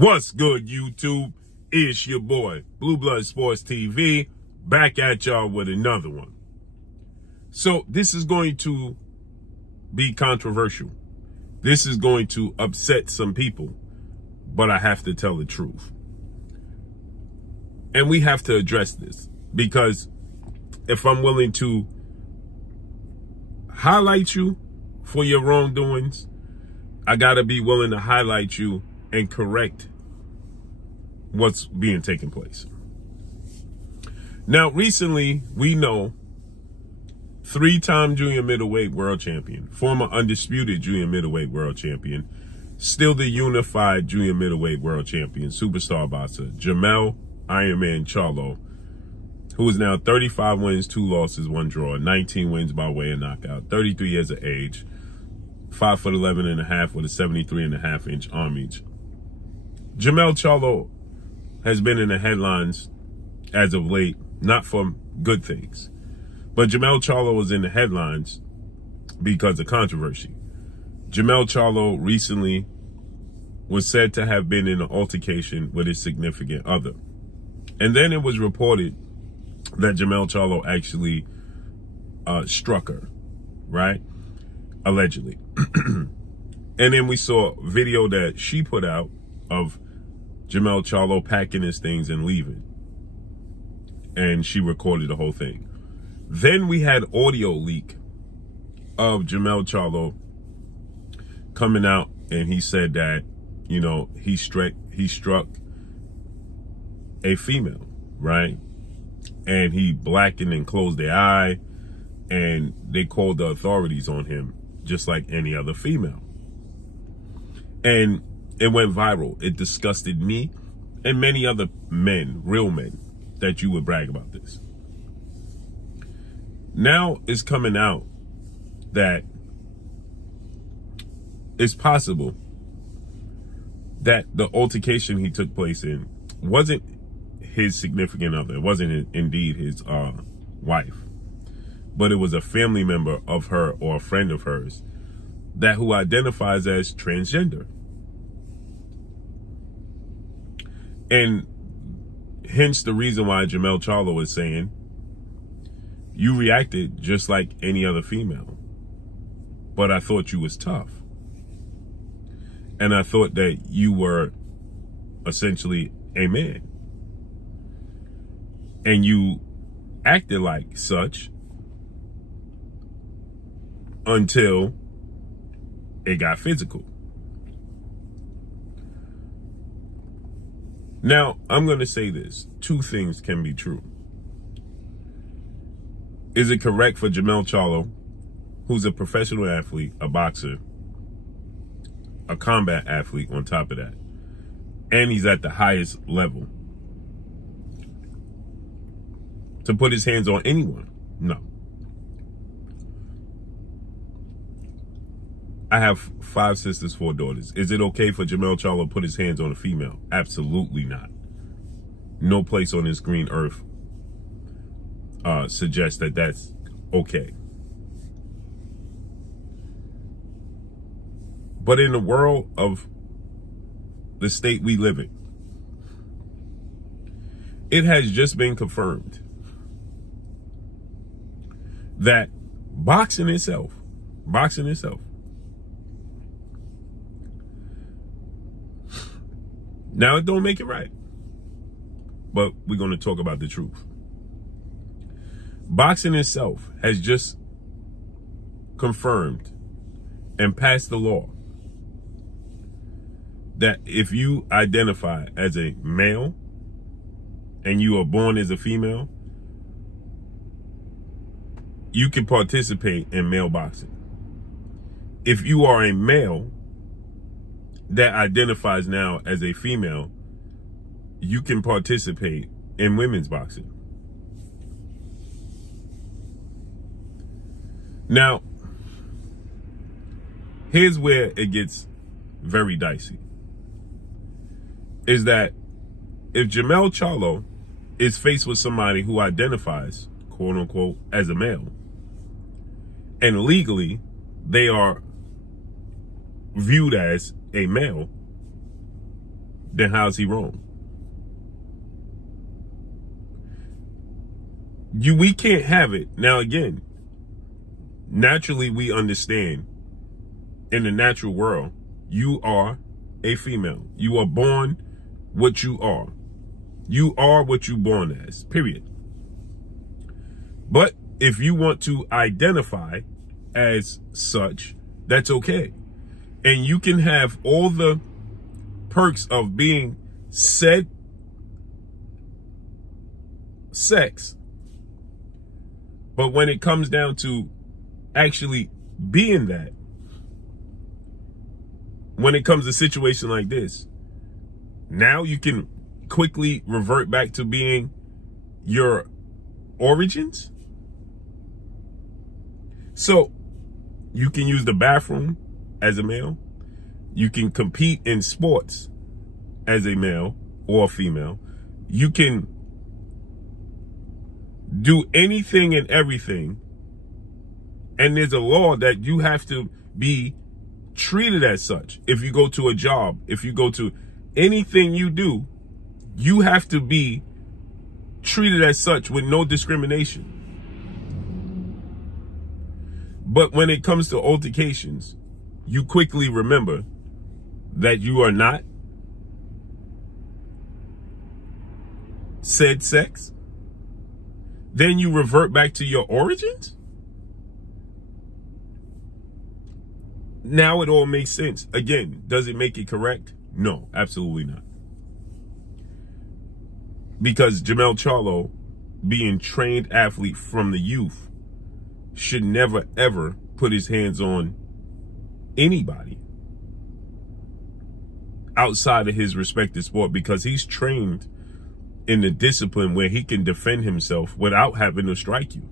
What's good, YouTube? It's your boy, Blue Blood Sports TV, back at y'all with another one. So this is going to be controversial. This is going to upset some people, but I have to tell the truth. And we have to address this, because if I'm willing to highlight you for your wrongdoings, I gotta be willing to highlight you and correct what's being taken place. Now, recently, we know 3-time junior middleweight world champion, former undisputed junior middleweight world champion, still the unified junior middleweight world champion, superstar boxer, Jermell Iron Man Charlo, who is now 35 wins, 2 losses, 1 draw, 19 wins by way of knockout, 33 years of age, 5'11.5" with a 73.5-inch arm reach. Jermell Charlo has been in the headlines as of late, not for good things, but Jermell Charlo was in the headlines because of controversy. Jermell Charlo recently was said to have been in an altercation with his significant other. And then it was reported that Jermell Charlo actually struck her, right? Allegedly. And then we saw a video that she put out of Jermell Charlo packing his things and leaving. And she recorded the whole thing. Then we had audio leak of Jermell Charlo coming out, and he said that, you know, he struck a female, right? And he blackened and closed their eye, and they called the authorities on him just like any other female. And it went viral. It disgusted me and many other men, real men, that you would brag about this. Now it's coming out that it's possible that the altercation he took place in wasn't his significant other. It wasn't indeed his wife, but it was a family member of her or a friend of hers that who identifies as transgender. And hence the reason why Jermell Charlo is saying, you reacted just like any other female, but I thought you was tough. And I thought that you were essentially a man. And you acted like such until it got physical. Now, I'm going to say this. 2 things can be true. Is it correct for Jermell Charlo, who's a professional athlete, a boxer, a combat athlete on top of that, and he's at the highest level, to put his hands on anyone? No. I have 5 sisters, 4 daughters. Is it okay for Jermell Charlo to put his hands on a female? Absolutely not. No place on this green earth suggests that that's okay. But in the world of the state we live in, it has just been confirmed that boxing itself, now it don't make it right, but we're going to talk about the truth. Boxing itself has just confirmed and passed the law that if you identify as a male and you are born as a female, you can participate in male boxing. If you are a male that identifies now as a female, you can participate in women's boxing. Now, here's where it gets very dicey. Is that if Jermell Charlo is faced with somebody who identifies, quote unquote, as a male, and legally they are viewed as a male, then how's he wrong? We can't have it. Now, again, naturally we understand in the natural world, you are a female. You are born what you are. You are what you're born as, period. But if you want to identify as such, that's okay. And you can have all the perks of being said sex. But when it comes down to actually being that, when it comes to a situation like this, now you can quickly revert back to being your origins. So you can use the bathroom as a male. You can compete in sports as a male or a female. You can do anything and everything. And there's a law that you have to be treated as such. If you go to a job, if you go to anything you do, you have to be treated as such with no discrimination. But when it comes to altercations, you quickly remember that you are not said sex. Then you revert back to your origins. Now it all makes sense. Again, does it make it correct? No, absolutely not. Because Jermell Charlo, being trained athlete from the youth, should never ever put his hands on anybody outside of his respective sport, because he's trained in the discipline where he can defend himself without having to strike you.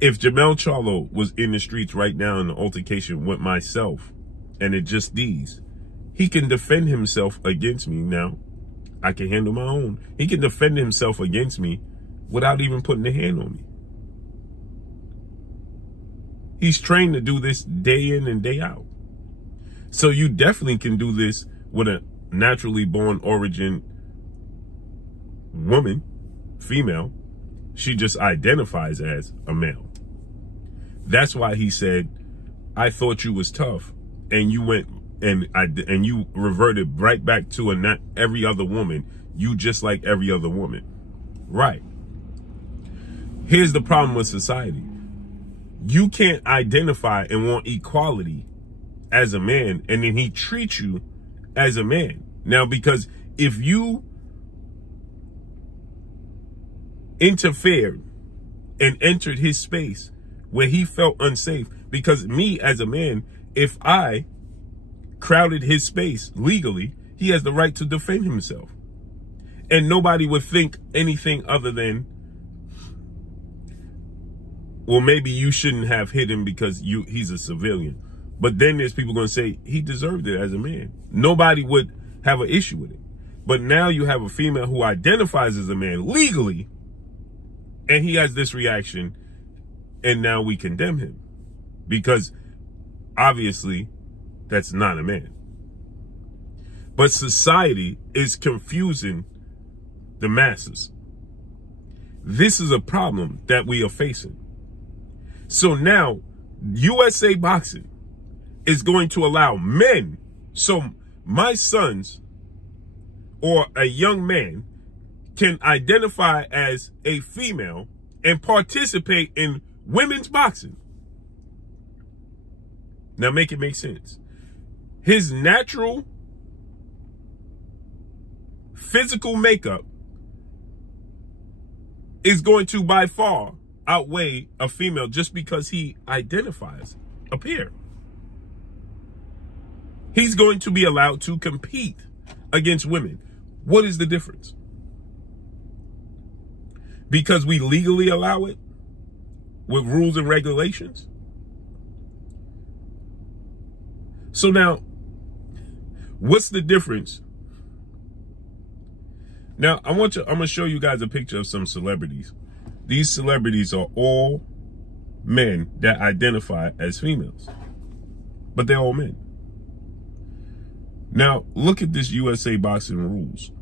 If Jermell Charlo was in the streets right now in an altercation with myself, and it just these, he can defend himself against me. Now, I can handle my own. He can defend himself against me without even putting a hand on me. He's trained to do this day in and day out. So you definitely can do this with a naturally born origin woman, female. She just identifies as a male. That's why he said, I thought you was tough, and you went and you reverted right back to not every other woman. You just like every other woman. Right. Here's the problem with society. You can't identify and want equality as a man, and then he treats you as a man. Now, because if you interfered and entered his space where he felt unsafe, because me as a man, if I crowded his space legally, he has the right to defend himself. And nobody would think anything other than, well, maybe you shouldn't have hit him because he's a civilian. But then there's people going to say he deserved it as a man. Nobody would have an issue with it. But now you have a female who identifies as a man legally, and he has this reaction, and now we condemn him because obviously that's not a man. But society is confusing the masses. This is a problem that we are facing. So now USA Boxing is going to allow men, so my sons or a young man can identify as a female and participate in women's boxing. Now make it make sense. His natural physical makeup is going to by far outweigh a female just because he identifies a pair. He's going to be allowed to compete against women. What is the difference? Because we legally allow it with rules and regulations. So now, what's the difference? Now, I'm going to show you guys a picture of some celebrities. These celebrities are all men that identify as females, but they're all men. Now, look at this USA boxing rules.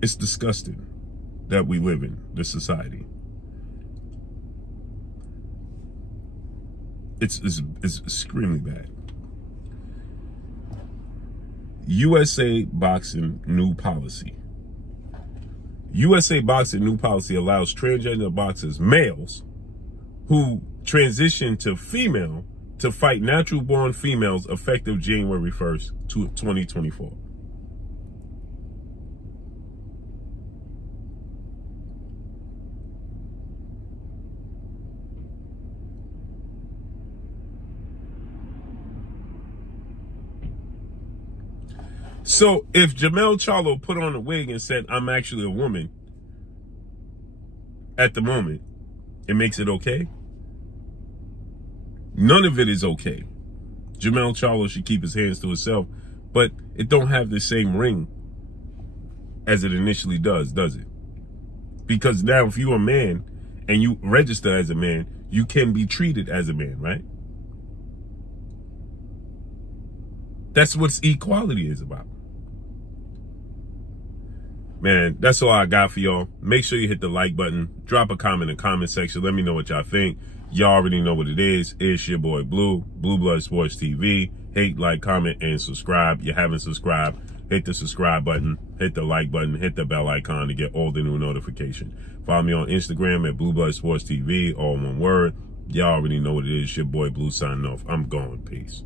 It's disgusting that we live in this society. It's extremely bad. USA Boxing new policy. USA Boxing new policy allows transgender boxers, males, who transition to female, to fight natural-born females effective January 1st, 2024. So if Jermell Charlo put on a wig and said, I'm actually a woman, at the moment, it makes it okay? None of it is okay. Jermell Charlo should keep his hands to himself, but it don't have the same ring as it initially does it? Because now if you're a man and you register as a man, you can be treated as a man, right? That's what equality is about. Man, that's all I got for y'all. Make sure you hit the like button. Drop a comment in the comment section. Let me know what y'all think. Y'all already know what it is. It's your boy Blue, Blue Blood Sports TV. Hate, like, comment, and subscribe. You haven't subscribed, hit the subscribe button, hit the like button, hit the bell icon to get all the new notifications. Follow me on Instagram at Blue Blood Sports TV, all one word. Y'all already know what it is. Your boy Blue signing off. I'm going. Peace.